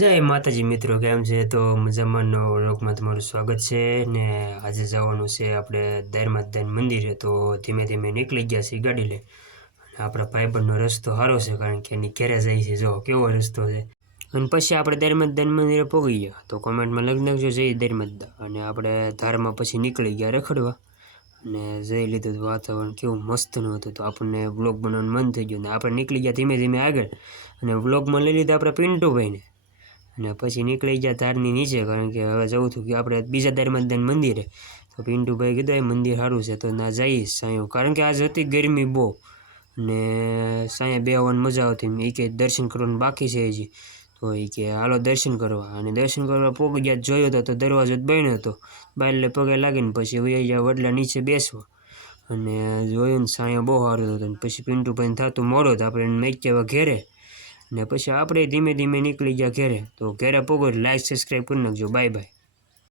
જય માતાજી મિત્રો, કેમ છે? તો મજામાંનો વ્લોગમાં તમારું સ્વાગત છે ને આજે જવાનું છે આપણે દૈરમાદાન મંદિરે। તો ધીમે ધીમે નીકળી ગયા છીએ ગાડી લઈ અને આપણા ભાઈબંધનો રસ્તો સારો છે કારણ કે એની ઘેરે જાય છે। જો કેવો રસ્તો છે। અને પછી આપણે દૈરમાદાન મંદિરે પહોંચી ગયા તો કોમેન્ટમાં લખી નાખજો જય દૈરમાદા। અને આપણે ધારમાં પછી નીકળી ગયા રખડવા અને જઈ લીધું વાતાવરણ કેવું મસ્તનું હતું તો આપણને વ્લોગ બનાવવાનું મન થઈ ગયું ને આપણે નીકળી ગયા ધીમે ધીમે આગળ અને વ્લોગમાં લઈ લીધા આપણે પિન્ટુભાઈને અને પછી નીકળી ગયા ધારની નીચે કારણ કે હવે જવું હતું કે આપણે બીજા દૈરમાદાન મંદિરે। તો પિન્ટુભાઈ કીધું એ મંદિર સારું છે તો ના જઈએ સાંયો કારણ કે આજ હતી ગરમી બહુ ને સાંયા બેસવાની મજા આવતી એ કે દર્શન કરવાનું બાકી છે હજી તો એ કે હાલો દર્શન કરવા અને દર્શન કરવા પહોંચી ગયા જોયો તો દરવાજો જ બંધ હતો બાયલે પગે લાગીને પછી વૈયા વડલા નીચે બેસવા અને જોયું ને સાંયો બહુ સારું હતો અને પછી પિન્ટુભાઈને થતું મોડો તો આપણે મેક્યા ઘેરે ને પછી આપણે ધીમે ધીમે નીકળી ગયા ઘેરે। તો ઘેરે પહોંચો લાઈક સબસ્ક્રાઈબ કરી નાખજો। Bye bye.